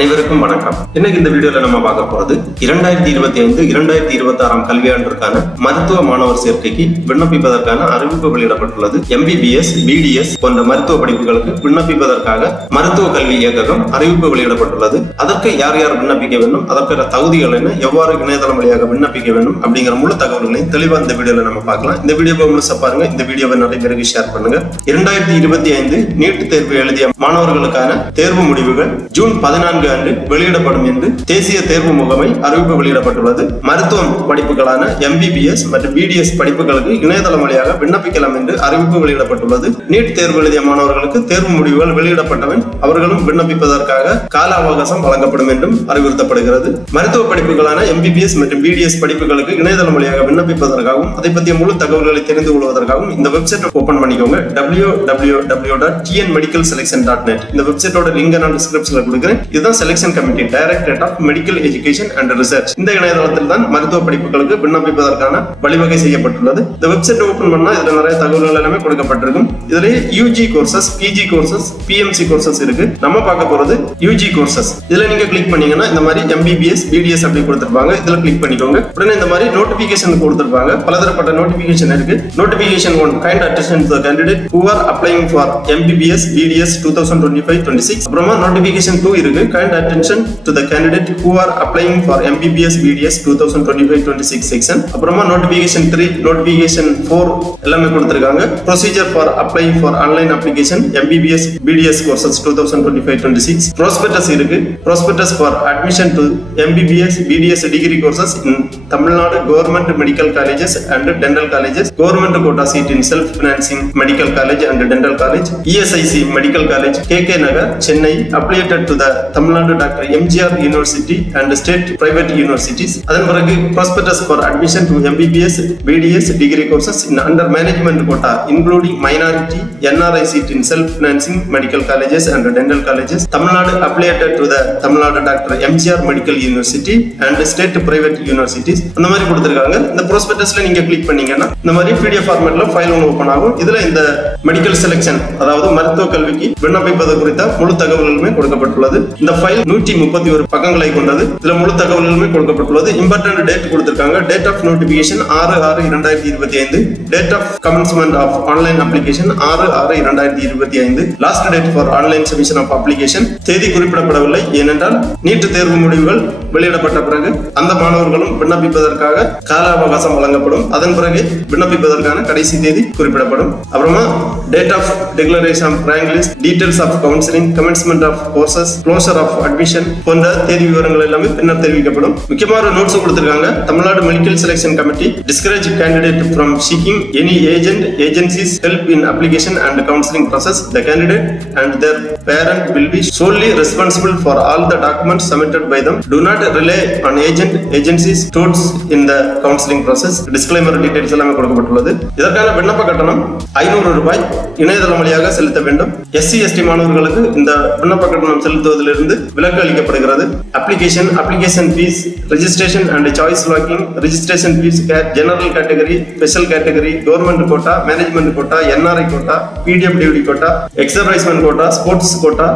அனைவருக்கும் வணக்கம். இன்னைக்கு இந்த வீடியோல நம்ம பார்க்க போறது 2025-2026 கல்வியாண்டிற்கான மருத்துவ மாணவர் சேர்க்கைக்கு விண்ணப்பிப்பதற்கான அறிவிப்பு வெளியிடப்பட்டுள்ளது. MBBS, BDS போன்ற மருத்துவ படிப்புகளுக்கு விண்ணப்பிப்பதற்காக மருத்துவ கல்வி இயக்ககம் அறிவிப்பு வெளியிடப்பட்டுள்ளது. அதற்கு யார் யார் விண்ணப்பிக்க வேண்டும், அதற்கான தகுதிகள் என்ன, எவ்வாறு இணையதளம் வழியாக விண்ணப்பிக்க வேண்டும் அப்படிங்கிற முழு தகவல்களை தெளிவா இந்த வீடியோல நம்ம பார்க்கலாம். இந்த வீடியோவை முழுசா பாருங்க. இந்த வீடியோவை நிறைய பேருக்கு ஷேர் பண்ணுங்க. 2025 நீட் தேர்வு எழுதிய மாணவர்களுக்கான தேர்வு முடிவுகள் ஜூன் 14 அன்று வெளியிடப்படும் என்று தேசிய தேர்வு முகமை அறிவிப்பு வெளியிடப்பட்டுள்ளது. மருத்துவ படிப்புகளான MBBS மற்றும் BDS படிப்புகளுக்கு இணையதளம் வழியாக விண்ணப்பிக்கலாம் என்று அறிவிப்பு வெளியிடப்பட்டுள்ளது. நீட் தேர்வு எழுதிய மாணவர்களுக்கு தேர்வு முடிவுகள் வெளியிடப்பட்டவன் அவர்களும் விண்ணப்பிப்பதற்காக கால அவகாசம் வழங்கப்படும் என்றும் அறிவுறுத்தப்படுகிறது. மருத்துவ படிப்புகளான MBBS மற்றும் BDS படிப்புகளுக்கு இணையதளம் வழியாக விண்ணப்பிப்பதற்காகவும் அதை பற்றிய முழு தகவல்களை தெரிந்து கொள்வதற்காகவும் இந்த வெப்சைட் ஓபன் பண்ணிக்கோங்க. www.tnmedicalselection.net. இந்த வெப்சைட்டோட லிங்க் நான் டிஸ்கிரிப்ஷன்ல கொடுக்கிறேன். இதுதான் selection committee, directorate of medical education and research. இந்த இணையதளத்தில் தான் மருத்துவ படிப்புகளுக்கு விண்ணப்பிப்பதற்கான வழிவகை செய்யப்பட்டுள்ளது. இந்த வெப்சைட் ஓபன் பண்ணா இதுல நிறைய தகவல்கள் எல்லாமே கொடுக்கப்பட்டிருக்கும். இதுல UG courses, PG courses, PMC courses இருக்கு. நம்ம பார்க்க போறது UG கோர்சஸ். இதுல நீங்க கிளிக் பண்ணீங்கன்னா இந்த மாதிரி MBBS, BDS அப்படி கொடுத்திருப்பாங்க. இதுல கிளிக் பண்ணிக்கோங்க. உடனே இந்த மாதிரி நோட்டிபிகேஷன் கொடுத்திருப்பாங்க. பலதரப்பட்ட நோட்டிபிகேஷன் இருக்கு. Notification 1, kind attention to the candidate who are applying for MBBS, BDS 2025-26. அப்புறமா நோட்டிபிகேஷன் 2 இருக்கு. Kind attention to the candidate who are applying for MBBS, BDS 2025-26 section. அப்புறமா notification 3, notification 4 எல்லாமே கொடுத்திருக்காங்க. Procedure for applying for online application MBBS, BDS courses 2025-26. Prospectus இருக்கு. Prospectus for admission to MBBS, BDS degree courses in Tamil Nadu Government Medical Colleges and Dental Colleges. Government quota seat in self-financing Medical College and Dental College. ESIC Medical College, KK Nagar, Chennai, affiliated to the Tamil Nadu Dr. MGR University and state private universities. அதன் பிறகு prospectus for admission to MBBS, BDS degree courses in under management quota including minority NRI seat in self-financing medical colleges and dental colleges. Tamil Nadu affiliated to the Tamil Nadu Dr. MGR Medical University and state private universities. அந்த மாதிரி கொடுத்திருக்காங்க. இந்த prospectusல நீங்க click பண்ணீங்கன்னா இந்த மாதிரி PDF ஃபார்மட்ல file ஒன்று open ஆகும். இதுல இந்த மெடிக்கல் செலக்ஷன், அதாவது மருத்துவ கல்விக்கு விண்ணப்பிப்பது குறித்த முழு தகவல்களுமே கொடுக்கப்பட்டுள்ளது. இந்த ஃபைல் 131 பக்கங்களை கொண்டது. இதுல முழு தகவல்களுமே கொடுக்கப்பட்டுள்ளது. இம்பார்ட்டன்ட் டேட் கொடுத்திருக்காங்க. Date of notification 6/6/2025. Date of commencement of online application 6/6/2025. Last date for online submission of application தேதி குறிப்பிடப்படவில்லை. ஏனென்றால் நீட் தேர்வு முடிவுகள் வெளியிடப்பட்ட பிறகு அந்த மாணவர்களும் விண்ணப்பிப்பதற்காக கால அவகாசம் வழங்கப்படும். அதன் பிறகு விண்ணப்பிப்பதற்கான கடைசி தேதி குறிப்பிடப்படும். அப்புறமா date of declaration of rank list, details of counselling, commencement of courses, closure of admission போன்ற தேதி விவரங்கள் எல்லாமே பின்னர் தெரிவிக்கப்படும். முக்கியமான நோட்ஸ் கொடுத்திருக்காங்க. Tamil Nadu medical selection committee discourage candidate from seeking any agency's help in application and counseling process. The candidate and their parent will be solely responsible for all the documents submitted by them. Do not rely on agencies tools in the counseling process. Disclaimer details எல்லாமே கொடுக்கப்பட்டுள்ளது. இதற்கான விண்ணப்ப கட்டணம் 500 ரூபாய் இணையதளம் வழியாக செலுத்த வேண்டும். SC ST மாணவர்களுக்கு இந்த விண்ணப்ப கட்டணம் செலுத்துவதிலிருந்து விலக்கு அளிக்கப்படுகிறது. application fees, registration and choice locking, registration fees, general category, special category, government quota, management quota, NRI quota, PWD quota, ex-serviceman quota, sports quota,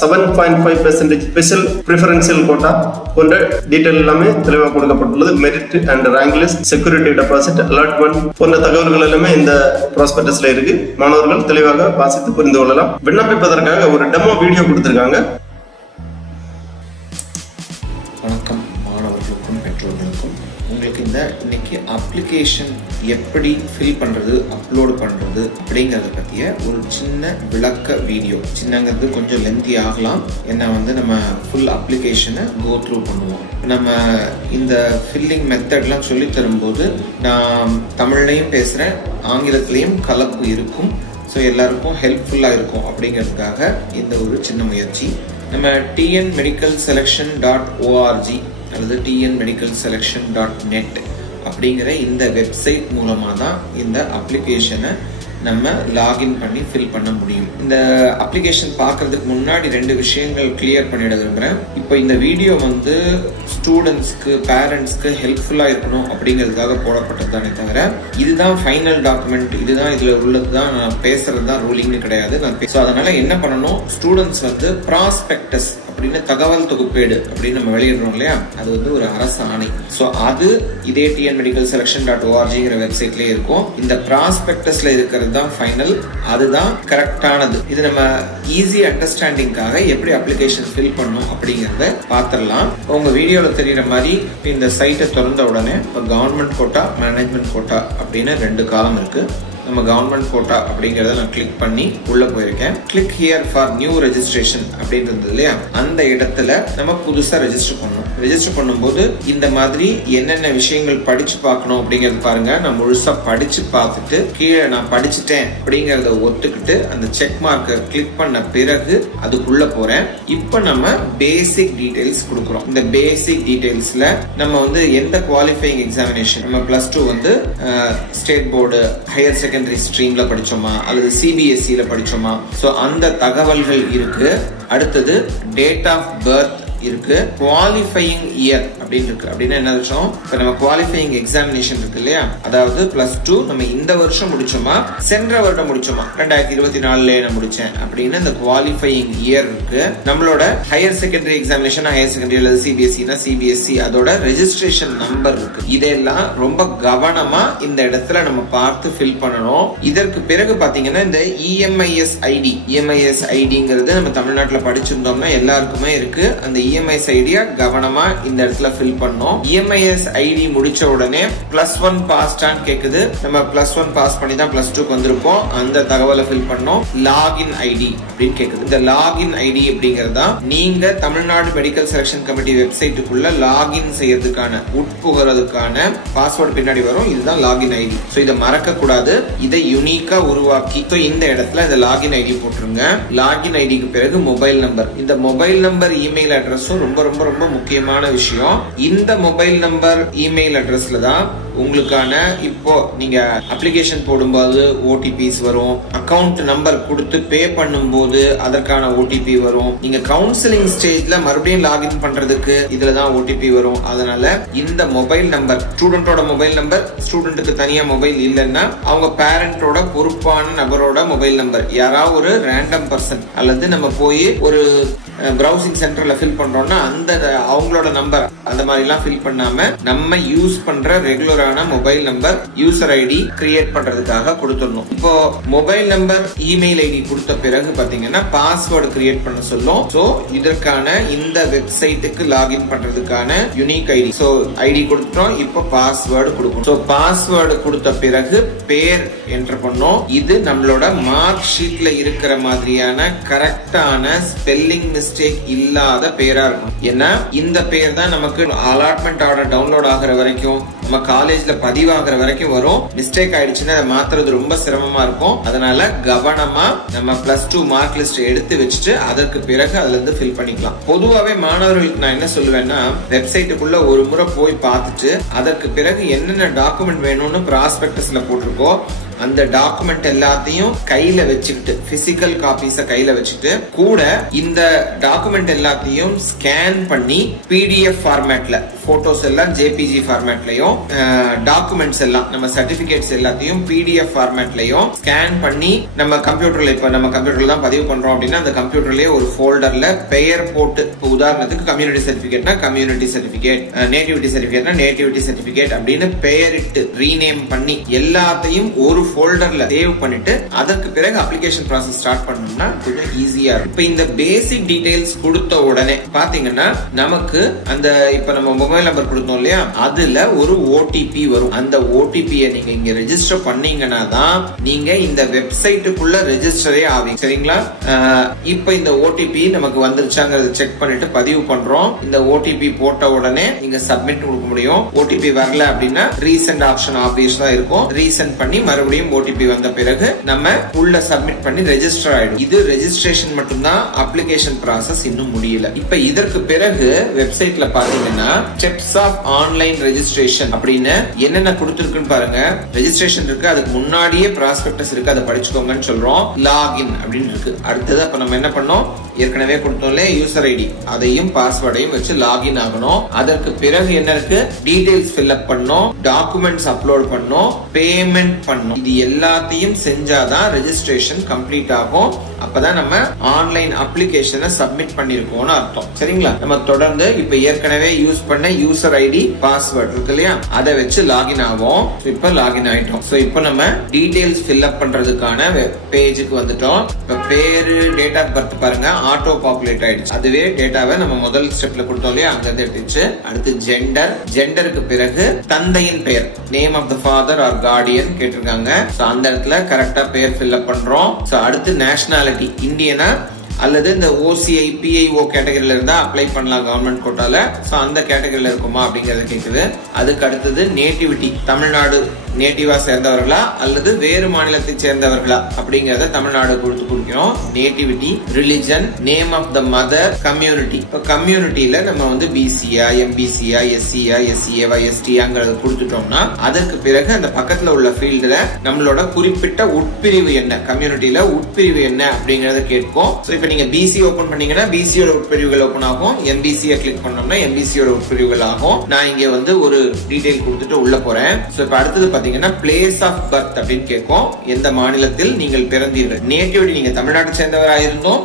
7.5% special preferential quota போன்ற டீடைல் எல்லாமே தெளிவாக கொடுக்கப்பட்டுள்ளது. Merit and rank list, security deposit, allotment போன்ற தகவல்கள் எல்லாமே இந்த ப்ராஸ்பெக்டஸ்ல இருக்கு. மாணவர்கள் தெளிவாக வாசித்து புரிந்து கொள்ளலாம். விண்ணப்பிப்பதற்காக ஒரு டெமோ வீடியோ கொடுத்திருக்காங்க. வணக்கம் மாணவர்களுக்கும் பெற்றோர்களுக்கும். உங்களுக்கு இன்னைக்கு அப்ளிகேஷன் எப்படி ஃபில் பண்ணுறது, அப்லோடு பண்ணுறது அப்படிங்கிறத பற்றிய ஒரு சின்ன விளக்க வீடியோ. சின்னங்கிறது கொஞ்சம் லென்த்தி ஆகலாம். ஏன்னா நம்ம ஃபுல் அப்ளிகேஷனை கோ த்ரூ பண்ணுவோம். நம்ம இந்த ஃபில்லிங் மெத்தட்லாம் சொல்லி தரும்போது நான் தமிழ்லையும் பேசுகிறேன், ஆங்கிலத்திலையும் கலப்பு இருக்கும். ஸோ எல்லாருக்கும் ஹெல்ப்ஃபுல்லாக இருக்கும் அப்படிங்கிறதுக்காக இந்த ஒரு சின்ன முயற்சி. நம்ம tnmedicalselection.org அல்லது tnmedicalselection.net அப்படிங்கிற இந்த வெப்சைட் மூலமாக தான் இந்த அப்ளிகேஷனை நம்ம லாகின் பண்ணி ஃபில் பண்ண முடியும். இந்த அப்ளிகேஷன் பார்க்கறதுக்கு முன்னாடி 2 விஷயங்கள் கிளியர் பண்ணிட விரும்புகிறேன். இப்போ இந்த வீடியோ ஸ்டூடெண்ட்ஸ்க்கு, பேரண்ட்ஸ்க்கு ஹெல்ப்ஃபுல்லாக இருக்கணும் அப்படிங்கிறதுக்காக போடப்பட்டது தானே தவிர இதுதான் ஃபைனல் டாக்குமெண்ட், இதுதான் இதில் உள்ளது தான், நான் பேசுறது தான் ரூலிங்னு கிடையாது. ஸோ அதனால என்ன பண்ணணும், ஸ்டூடெண்ட்ஸ் ப்ராஸ்பெக்டஸ் அப்படின்னு தகவல் தொகுப்பேடு அப்படின்னு நம்ம வெளியிடுறோம் இல்லையா, அது வந்து ஒரு அரசு ஆணை. சோ அது இதே tnmedicalselection.org வெப்சைட்லயே இருக்கும். இந்த ப்ராஸ்பெக்டஸ்ல இருக்கிறது தான் ஃபைனல், அதுதான் கரெக்டானது. இது நம்ம ஈஸி அண்டர்ஸ்டாண்டிங்காக எப்படி அப்ளிகேஷன் ஃபில் பண்ணும் அப்படிங்கறத பாத்திரலாம். உங்க வீடியோல தெரியுற மாதிரி இந்த சைட்டை திறந்த உடனே கவர்மெண்ட் கோட்டா, மேனேஜ்மெண்ட் கோட்டா அப்படின்னு 2 காலம் இருக்கு. நம்ம கவர்மெண்ட் கோட்டா அப்படிங்கறத நான் கிளிக் பண்ணி உள்ள போயிருக்கேன். Click here for new registration அப்படின்னு இருந்தது இல்லையா, அந்த இடத்துல நம்ம புதுசா ரெஜிஸ்டர் பண்ணணும். ரெஜிஸ்டர் பண்ணும்போது இந்த மாதிரி என்னென்ன விஷயங்கள் படிச்சு பார்க்கணும் அப்படிங்கறது பாருங்க. நான் முழுசா படிச்சு பார்த்துட்டு கீழே நான் படிச்சுட்டேன் அப்படிங்கறத ஒத்துக்கிட்டு அந்த செக் மார்க்கை கிளிக் பண்ண பிறகு அதுக்குள்ள போறேன். இப்போ நம்ம பேசிக் டீடைல்ஸ் கொடுக்குறோம். இந்த பேசிக் டீடைல்ஸ்ல நம்ம வந்து எந்த குவாலிஃபையிங் எக்ஸாமினேஷன், நம்ம +2 வந்து ஸ்டேட் போர்டு ஹையர் செகண்டரி ஸ்ட்ரீம்ல படிச்சோமா அல்லது CBSE ல படிச்சோமா, சோ அந்த தகவல்கள் இருக்கு. அடுத்தது டேட் ஆஃப் பர்த் இருக்கு. குவாலிஃபையிங் இயர் அப்படின்னு இருக்கு. அப்படின்னா என்ன அர்த்தம், இப்ப நம்ம குவாலிஃபையிங் எக்ஸாமினேஷன் இருக்கு இல்லையா, அதாவது +2 நம்ம இந்த வருஷம் முடிச்சோமா சென்ற வருடம் முடிச்சோமா 2024 நான் முடிச்சேன் அப்படின்னு இந்த குவாலிஃபையிங் இயர் இருக்கு. நம்மளோட higher secondary examination higher secondary அல்லது CBSE அதோட ரெஜிஸ்ட்ரேஷன் நம்பர் இருக்கு. இதெல்லாம் ரொம்ப கவனமா இந்த இடத்துல நம்ம பார்த்து ஃபில் பண்ணணும். இதற்கு பிறகு பாத்தீங்கன்னா இந்த EMIS ஐடிங்கிறது நம்ம தமிழ்நாட்டுல படிச்சிருந்தோம்னா எல்லாருக்குமே இருக்கு. அந்த EMIS ஐடியா கவனமா இந்த இடத்துல ஃபில் பண்ணோம். EMIS ஐடி முடிச்ச உடனே +1 பாஸ்டான்னு கேக்குது. நம்ம +1 பாஸ் பண்ணி தான் +2க்கு வந்திருப்போம். அந்த தகவலை ஃபில் பண்ணோம். லாகின் ஐடி அப்படின்னு கேக்குது. இந்த லாகின் ஐடி அப்படிங்கறதா நீங்க தமிழ்நாடு மெடிக்கல் செலக்ஷன் கமிட்டி வெப்சைட்டுக்குள்ள லாகின் செய்யறதுக்கான உட்புகிறதுக்கான பாஸ்வேர்டு பின்னாடி வரும். இதுதான் லாகின் ஐடி. சோ இதை மறக்க கூடாது. இதை யூனிக்கா உருவாக்கி இந்த இடத்துல இந்த லாகின் ஐடி போட்டுருங்க. லாகின் ஐடிக்கு பிறகு மொபைல் நம்பர். இந்த மொபைல் நம்பர் இமெயில் அட்ரஸும் ரொம்ப ரொம்ப ரொம்ப முக்கியமான விஷயம். இந்த மொபைல் நம்பர் இமெயில் அட்ரஸ்ல தான் உங்களுக்கான இப்போ நீங்க அப்ளிகேஷன் போடும்போது OTPs வரும். அக்கவுண்ட் நம்பர் கொடுத்து பே பண்ணும்போது அதற்கான OTP வரும். நீங்க கவுன்சிலிங் ஸ்டேஜ்ல மறுபடியும் லாகின் பண்றதுக்கு இதுல தான் OTP வரும். அதனால இந்த மொபைல் நம்பர், ஸ்டூடெண்டோட மொபைல் நம்பர், ஸ்டூடெண்ட்டுக்கு தனியா மொபைல் இல்லைன்னா அவங்க பேரண்டோட பொறுப்பான நபரோட மொபைல் நம்பர், யாராவது ஒரு ரேண்டம் பர்சன் அல்லது நம்ம போய் ஒரு பிரவுசிங் சென்டர்ல ஃபில் பண்றோம்னா அந்த அவங்களோட நம்பர் அந்த மாதிரி எல்லாம் ஃபில் பண்ணாம நம்ம யூஸ் பண்ற ரெகுலரான mobile number user ID create பண்றதுக்காக கொடுத்துடணும். இப்போ மொபைல் நம்பர் இமெயில் ஐடி கொடுத்த பிறகு பாத்தீங்கன்னா பாஸ்வேர்டு கிரியேட் பண்ண சொல்லும். சோ இதற்கான இந்த வெப்சைட்டுக்கு லாகின் பண்றதுக்கான யூனிக் ஐடி, சோ ஐடி கொடுத்துட்டோம். இப்போ பாஸ்வேர்டு கொடுக்கணும். சோ பாஸ்வேர்டு கொடுத்த பிறகு பேர் என்டர் பண்ணோம். இது நம்மளோட மார்க் ஷீட்ல இருக்கிற மாதிரியான கரெக்டான ஸ்பெல்லிங் மிஸ்டேக் இல்லாத பேரா இருக்கும். ஏன்னா இந்த பேர் தான் நமக்கு அலாட்மெண்ட் ஆர்டர் டவுன்லோட் ஆகிற வரைக்கும், நம்ம காலேஜ்ல பதிவாகிற வரைக்கும் வரும். மிஸ்டேக் ஆயிடுச்சுன்னா அதை மாத்துறது ரொம்ப சிரமமா இருக்கும். அதனால கவனமா நம்ம +2 மார்க் லிஸ்ட் எடுத்து வச்சுட்டு அதற்கு பிறகு அதுல இருந்து ஃபில் பண்ணிக்கலாம். பொதுவாவே மாணவர்களுக்கு நான் என்ன சொல்லுவேன்னா, வெப்சைட்டுக்குள்ள ஒரு முறை போய் பார்த்துட்டு அதற்கு பிறகு என்னென்ன டாக்குமெண்ட் வேணும்னு ப்ராஸ்பெக்டஸ்ல போட்டிருக்கோம் அந்த டாக்குமெண்ட் எல்லாத்தையும் கையில வச்சுக்கிட்டு, பிசிக்கல் காப்பீஸ கையில வச்சுட்டு கூட இந்த டாக்குமெண்ட் எல்லாத்தையும் ஸ்கேன் பண்ணி PDF ஃபார்மேட்ல, போட்டோஸ் எல்லாம் JPG ஃபார்மேட்லயும், டாக்குமெண்ட்ஸ் எல்லாம் நம்ம சர்டிபிகேட்ஸ் எல்லாத்தையும் PDF ஃபார்மேட்லயும் ஸ்கேன் பண்ணி நம்ம கம்ப்யூட்டர்ல, இப்ப நம்ம கம்ப்யூட்டர்ல தான் பதிவு பண்றோம் அப்படின்னா அந்த கம்ப்யூட்டர்லயே ஒரு ஃபோல்டர்ல பெயர் போட்டு, உதாரணத்துக்கு கம்யூனிட்டி சர்டிபிகேட்னா கம்யூனிட்டி சர்டிபிகேட், நேட்டிவிட்டி சர்டிபிகேட்னா நேட்டிவிட்டி சர்டிபிகேட் அப்படின்னு பெயரிட்டு ரீநேம் பண்ணி எல்லாத்தையும் ஒரு ஃபோல்டர்ல சேவ் பண்ணிட்டு அதற்கு பிறகு அப்ளிகேஷன் ப்ராசஸ் ஸ்டார்ட் பண்ணோம்னா கொஞ்சம் ஈஸியா இருக்கும். இப்போ இந்த பேசிக் டீடைல்ஸ் கொடுத்த உடனே பாத்தீங்கன்னா நமக்கு அந்த இப்ப நம்ம மொபைல் நம்பர் கொடுத்தோம் இல்லையா, அதுல ஒரு OTP வரும். அந்த OTP-யை நீங்க இங்க ரெஜிஸ்டர் பண்ணீங்கன்னா தான் நீங்க இந்த வெப்சைட்டுக்குள்ள ரெஜிஸ்டரே ஆவீங்க. சரிங்களா? இப்போ இந்த OTP நமக்கு வந்துருச்சாங்கிறத செக் பண்ணிட்டு பதிவு பண்றோம். இந்த OTP போட்ட உடனே நீங்க சப்மிட் கொடுக்க முடியும். OTP வரல அப்படின்னா ரீசெண்ட் ஆப்ஷன் ஆப்வியஸா இருக்கும். ரீசெண்ட் பண்ணி மறுபடியும் OTP வந்த பிறகு நம்ம உள்ள சப்மிட் பண்ணி ரெஜிஸ்டர் ஆயிடும். இது ரெஜிஸ்ட்ரேஷன் மட்டும்தான், அப்ளிகேஷன் ப்ராசஸ் இன்னும் முடியல. இப்ப இதற்கு பிறகு வெப்சைட்ல பாத்தீங்கன்னா ஸ்டெப்ஸ் ஆஃப் ஆன்லைன் ரெஜிஸ்ட்ரேஷன் அப்படின்னு என்னென்ன கொடுத்திருக்குன்னு பாருங்க. ரெஜிஸ்ட்ரேஷன் இருக்கு, அதுக்கு முன்னாடியே ப்ராஸ்பெக்டஸ் இருக்கு, அதை படிச்சுக்கோங்கன்னு சொல்றோம். லாகின் அப்படின்னு இருக்கு. அடுத்தது அப்ப நம்ம என்ன பண்ணோம், ஏற்கனவே கொடுத்தோம்ல யூசர் ஐடி, அதையும் பாஸ்வேர்டையும் வச்சு லாகின் ஆகணும். அதற்கு பிறகு என்ன இருக்கு, டீடைல்ஸ் ஃபில் அப் பண்ணோம், டாக்குமெண்ட்ஸ் அப்லோட் பண்ணோம், பேமெண்ட் பண்ணோம். இது எல்லாத்தையும் செஞ்சாதான் ரெஜிஸ்ட்ரேஷன் கம்ப்ளீட் ஆகும். அப்பதான் நம்ம ஆன்லைன் அப்ளிகேஷனை சப்மிட் பண்ணிருக்கோம்னு அர்த்தம். சரிங்களா? நம்ம தொடர்ந்து இப்ப ஏற்கனவே யூஸ் பண்ண யூசர் ஐடி பாஸ்வேர்ட் இருக்கு இல்லையா, அதை வச்சு லாகின் ஆகும். இப்ப லாகின் ஆயிட்டோம். சோ இப்போ நம்ம டீடைல்ஸ் ஃபில் அப் பண்றதுக்கான பேஜுக்கு வந்துட்டோம். இப்ப பேரு, டேட் ஆஃப் பர்த் பாருங்க ஆட்டோ பாப்புலேட் ஆயிடுச்சு. அதுவே டேட்டாவை நம்ம முதல் ஸ்டெப்ல கொடுத்தோம் இல்லையா, அங்க இருந்து எடுத்துச்சு. அடுத்து ஜெண்டர், ஜெண்டருக்கு பிறகு தந்தையின் பெயர், name of the father or guardian கேட்டிருக்காங்க. சோ அந்த இடத்துல கரெக்டா பேர் ஃபில் அப் பண்றோம். சோ அடுத்து நேஷனாலிட்டி, இந்தியனா அல்லது இந்த OCI PIO கேட்டகரியில இருந்தா அப்ளை பண்ணலாம் கவர்மெண்ட் கோட்டால. சோ அந்த கேட்டகரியில இருக்குமா அப்படிங்கறத கேக்குது. அதுக்கு அடுத்தது நேட்டிவிட்டி, தமிழ்நாடு நேட்டிவா சேர்ந்தவர்களா அல்லது வேறு மாநிலத்தை சேர்ந்தவர்களா அப்படிங்கறத தமிழ்நாடு கொடுத்து கொடுக்கிறோம். Nativity, religion, name of the mother, community. இப்ப கம்யூனிட்டியில நம்ம வந்து BCயா, MBCயா, SCயா, SCAவா, STங்கிறத கொடுத்துட்டோம்னா அதற்கு பிறகு அந்த பக்கத்துல உள்ள ஃபீல்டுல நம்மளோட குறிப்பிட்ட உட்பிரிவு என்ன, கம்யூனிட்டியில உட்பிரிவு என்ன அப்படிங்கறத கேட்கும். இப்ப நீங்க BC ஓபன் பண்ணீங்கன்னா BCயோட உட்பிரிவுகள் ஓபன் ஆகும். MBCயை கிளிக் பண்ணோம்னா MBCயோட உட்பிரிவுகள் ஆகும். நான் இங்க வந்து ஒரு டீடைல் கொடுத்துட்டு உள்ள போறேன். சோ இப்ப அடுத்தது பாத்தீங்கன்னா பிளேஸ் ஆஃப் பர்த் அப்படின்னு கேட்கும். எந்த மாநிலத்தில் நீங்கள் பிறந்தீர்கள். நேட்டிவிட்டி, நீங்க தமிழ்நாட்டை சேர்ந்தவராக இருந்தோம்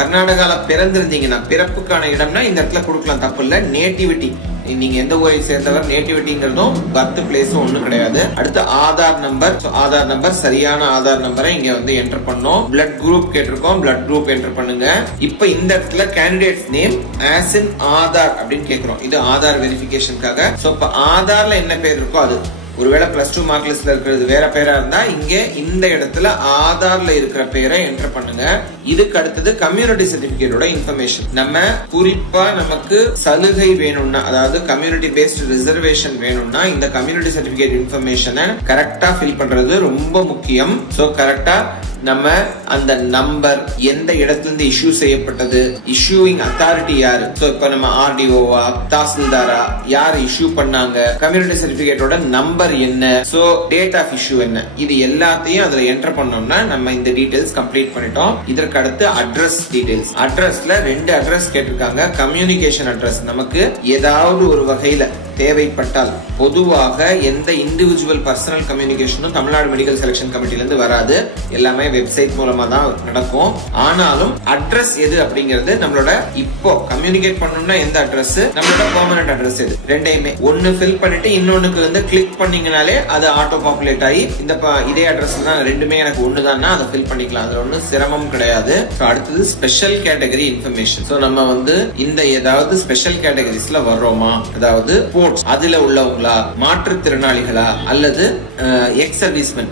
கர்நாடகால பிறந்திருந்தீங்கன்னா பிறப்புக்கான இடம்னா இந்த இடத்துல கொடுக்கலாம், தப்பு இல்ல. நேட்டிவிட்டி, நீங்க எந்த ஊரை சேர்ந்தவர், நேட்டிவிட்டிங்கிறதும் பர்த் பிளேஸும் ஒண்ணும் கிடையாது. அடுத்து ஆதார் நம்பர், ஆதார் நம்பர் சரியான ஆதார் நம்பரை இங்க வந்து என்டர் பண்ணோம். பிளட் குரூப் கேட்டிருக்கோம், பிளட் குரூப் என்டர் பண்ணுங்க. இப்ப இந்த இடத்துல candidates name as in Aadhaar அப்படின்னு கேக்குறோம். இது ஆதார் வெரிஃபிகேஷனுக்காக. சோ இப்ப ஆதார்ல என்ன பேர் இருக்கோ அது, ஒருவேளை +2 மார்க் லிஸ்ட்ல இருக்கிறது வேற பேரா இருந்தா இங்க இந்த இடத்துல ஆதார்ல இருக்கிற பேரை என்டர் பண்ணுங்க. இதுக்கு அடுத்தது கம்யூனிட்டி சர்டிபிகேட்டோட இன்ஃபர்மேஷன். நம்ம குறிப்பா நமக்கு சலுகை வேணும்னா, அதாவது கம்யூனிட்டி பேஸ்ட் ரிசர்வேஷன் வேணும்னா இந்த கம்யூனிட்டி சர்டிபிகேட் இன்ஃபர்மேஷனை கரெக்டா ஃபில் பண்றது ரொம்ப முக்கியம். சோ கரெக்டா நம்ம அந்த நம்பர், எந்த இடத்துல இருந்து இஷ்யூ செய்யப்பட்டது, இஷ்யூயிங் அத்தாரிட்டி யாரு, சோ இப்ப நம்ம RDOவா தாசில்தாரா, யார் இஷ்யூ பண்ணாங்க, கம்யூனிட்டி சர்டிபிகேட்டோட நம்பர் என்ன, சோ டேட் ஆஃப் இஷ்யூ என்ன, இது எல்லாத்தையும் அதுல என்டர் பண்ணோம்னா நம்ம இந்த டீடைல்ஸ் கம்ப்ளீட் பண்ணிட்டோம். இதற்கு அடுத்து அட்ரஸ் டீடைல்ஸ். அட்ரஸ்ல 2 அட்ரஸ் கேட்டிருக்காங்க. கம்யூனிகேஷன் அட்ரஸ், நமக்கு ஏதாவது ஒரு வகையில தேவைப்பட்டால், பொதுவாக எந்த இண்டிவிஜுவல் பர்சனல் கம்யூனிகேஷனும் தமிழ்நாடு மெடிக்கல் செலக்ஷன் கமிட்டில இருந்து வராது, எல்லாமே வெப்சைட் மூலமா தான் நடக்கும். ஆனாலும் அட்ரஸ் எது அப்படிங்கிறது நம்மளோட இப்போ கம்யூனிகேட் பண்ணணும்னா எந்த அட்ரஸ், நம்மளோட பெர்மனன்ட் அட்ரஸ் எது, ரெண்டையுமே ஒன்னு ஃபில் பண்ணிட்டு இன்னொன்னுக்கு வந்து கிளிக் பண்ணீங்கனாலே அது ஆட்டோ பாப்புலேட் ஆகி இதே அட்ரஸ் தான், ரெண்டுமே எனக்கு ஒண்ணுதான், அதை ஃபில் பண்ணிக்கலாம். அதுல ஒன்னும் சிரமம் கிடையாது. அடுத்தது ஸ்பெஷல் கேட்டகரி இன்ஃபர்மேஷன். சோ நம்ம வந்து இந்த ஏதாவது ஸ்பெஷல் கேட்டகரிஸ்ல வர்றோமா, அதாவது அதுல உள்ளவங்களா, மாற்றுத்திறனாளிகளா அல்லது எக்ஸ் சர்வீஸ்மென்,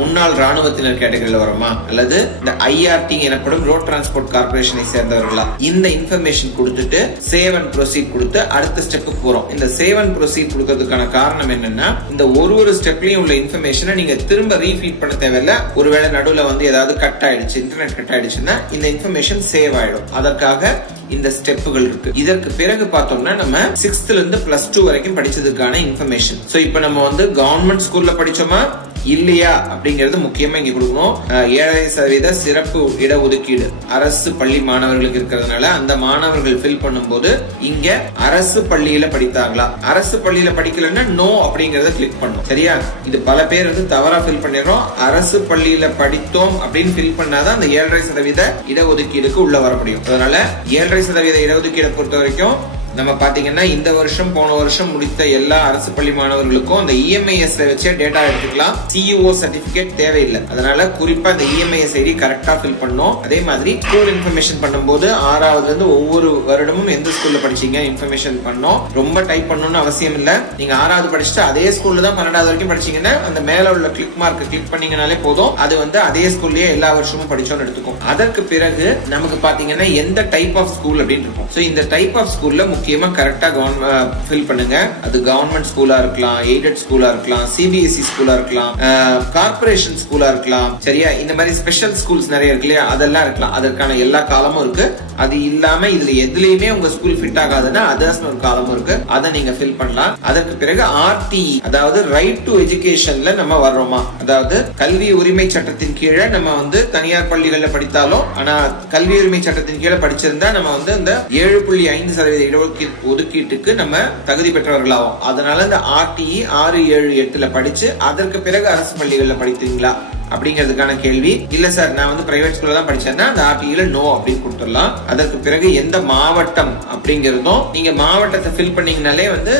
முன்னாள் ராணுவத்தினர் கேட்டகரியில வருமா, அல்லது இந்த IRT எனப்படும் ரோட் டிரான்ஸ்போர்ட் கார்பரேஷனை சேர்ந்தவர்களா, இந்த இன்ஃபர்மேஷன் கொடுத்துட்டு சேவ் அண்ட் ப்ரொசீட் கொடுத்து அடுத்த ஸ்டெப்புக்கு போறோம். இந்த சேவ் அண்ட் ப்ரொசீட் கொடுக்கிறதுக்கான காரணம் என்னன்னா, இந்த ஒரு ஸ்டெப்லயும் உள்ள இன்ஃபர்மேஷனை நீங்க திரும்ப ரீஃபீட் பண்ண தேவையில்ல. ஒருவேளை நடுவுல வந்து ஏதாவது கட் ஆயிடுச்சு, இன்டர்நெட் கட் ஆயிடுச்சுன்னா இந்த இன்ஃபர்மேஷன் சேவ் ஆயிடும். அதற்காக இந்த ஸ்டெப்புகள் இருக்கு. இதற்கு பிறகு பார்த்தோம்னா நம்ம 6th இருந்து +2 வரைக்கும் படிச்சதுக்கான இன்ஃபர்மேஷன். சோ இப்போ நம்ம வந்து கவர்மெண்ட் ஸ்கூல்ல படிச்சோமா இல்லையா அப்படிங்கிறது முக்கியமா இங்க கொடுக்கணும். 7% சிறப்பு இடஒதுக்கீடு அரசு பள்ளி மாணவர்களுக்கு இருக்கிறதுனால அந்த மாணவர்கள் ஃபில் பண்ணும்போது இங்க அரசு பள்ளியில படித்தாங்களா, அரசு பள்ளியில படிக்கலன்னா நோ அப்படிங்கறத கிளிக் பண்ணும். சரியா? இது பல பேர் வந்து தவறா ஃபில் பண்ணிடுறோம். அரசு பள்ளியில படித்தோம் அப்படின்னு ஃபில் பண்ணாதான் அந்த 7% இடஒதுக்கீடுக்கு உள்ள வர முடியும். அதனால 7% இடஒதுக்கீடை பொறுத்த வரைக்கும் நம்ம பாத்தீங்கன்னா இந்த வருஷம் போன வருஷம் முடித்த எல்லா அரசு பள்ளி மாணவர்களுக்கும் அந்த EMIS வச்சே டேட்டா எடுத்துக்கலாம். CEO சர்டிபிகேட் தேவையில்லை. அதனால குறிப்பா இந்த EMIS ஐடி கரெக்டா ஃபில் பண்ணோம். அதே மாதிரி ஸ்கூல் இன்ஃபர்மேஷன் பண்ணும்போது 6வது இருந்து ஒவ்வொரு வருடமும் எந்த ஸ்கூல்ல படிச்சீங்க இன்ஃபர்மேஷன் பண்ணோம். ரொம்ப டைப் பண்ணணும்னு அவசியம் இல்ல. நீங்க 6வது படிச்சுட்டு அதே ஸ்கூல்ல தான் 12வது வரைக்கும் படிச்சீங்கன்னா அந்த மேல உள்ள கிளிக் மார்க் கிளிக் பண்ணீங்கனாலே போதும். அது வந்து அதே ஸ்கூல்லயே எல்லா வருஷமும் படிச்சோம்னு எடுத்துக்கும். அதற்கு பிறகு நமக்கு பாத்தீங்கன்னா எந்த டைப் ஆஃப் ஸ்கூல் அப்படின்னு இருக்கும். சோ இந்த டைப் ஆஃப் ஸ்கூல்ல முக்கியமா கரெக்டா ஃபில் பண்ணுங்க. அது கவர்மெண்ட் ஸ்கூலா இருக்கலாம், எய்டட் ஸ்கூலா இருக்கலாம், சிபிஎஸ்இ ஸ்கூலா இருக்கலாம், கார்பரேஷன் ஸ்கூலா இருக்கலாம். சரியா? இந்த மாதிரி ஸ்பெஷல் ஸ்கூல்ஸ் நிறைய இருக்கு இல்லையா, அதெல்லாம் இருக்கலாம். அதற்கான எல்லா காலமும் இருக்கு. அது இல்லாம இதுல எதுலயுமே உங்க ஸ்கூல் ஃபிட் ஆகாதுன்னா அதர்ஸ் ஒரு காலமும் இருக்கு, அதை நீங்க ஃபில் பண்ணலாம். அதற்கு பிறகு ஆர்டிஇ, அதாவது ரைட் டு எஜுகேஷன்ல நம்ம வர்றோமா, அதாவது கல்வி உரிமை சட்டத்தின் கீழே நம்ம வந்து தனியார் பள்ளிகள்ல படித்தாலும், ஆனா கல்வி உரிமை சட்டத்தின் கீழே படிச்சிருந்தா நம்ம வந்து இந்த 7.5% ஒதுக்கீட்டுக்கு நம்ம தகுதி பெற்றவர்களாகும். அதனால இந்த ஆர்டிஇ 6, 7, 8ல படிச்சு அதற்கு பிறகு அரசு பள்ளிகள்ல படித்தீங்களா அப்படிங்கிறதுக்கான கேள்வி. இல்ல சார் நான் வந்து பிரைவேட் ஸ்கூல்ல தான் படிச்சேன்னா அந்த ஆர்டிஇல நோ அப்படின்னு கொடுத்துடலாம். அதற்கு பிறகு எந்த மாவட்டம் அப்படிங்கிறதும் நீங்க மாவட்டத்தை ஃபில் பண்ணீங்கனாலே வந்து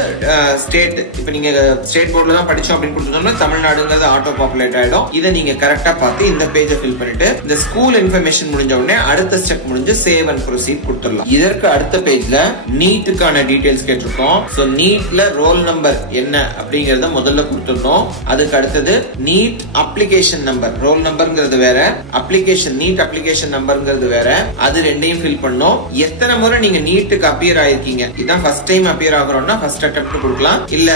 ஸ்டேட், இப்ப நீங்க ஸ்டேட் போர்ட்ல தான் படிச்சோம் அப்படின்னு கொடுத்தோம்னா தமிழ்நாடுங்கிறது ஆட்டோ பாப்புலேட் ஆயிடும். இதை நீங்க கரெக்டா பார்த்து இந்த பேஜை ஃபில் பண்ணிட்டு இந்த ஸ்கூல் இன்ஃபர்மேஷன் முடிஞ்ச உடனே அடுத்த ஸ்டெப் முடிஞ்சு சேவ் அண்ட் ப்ரொசீட் கொடுத்துடலாம். இதற்கு அடுத்த பேஜ்ல நீட்டுக்கான டீடைல்ஸ் கேட்டிருக்கோம். சோ நீட்ல ரோல் நம்பர் என்ன அப்படிங்கறத முதல்ல கொடுத்துடணும். அதுக்கு அடுத்தது நீட் அப்ளிகேஷன் நம்பர், ரோல் நம்பர்ங்கிறது வேற, அப்ளிகேஷன் நீட் அப்ளிகேஷன் நம்பர்ங்கிறது வேற. அது ரெண்டையும் ஃபில் பண்ணோம். எத்தனை முறை நீங்க நீட்டுக்கு அப்பியர் ஆயிருக்கீங்க, இதான் ஃபர்ஸ்ட் டைம் அப்பியர் ஆகுறோம்னா ஃபர்ஸ்ட் அட்டெம்ப்ட் கொடுக்கலாம். இல்ல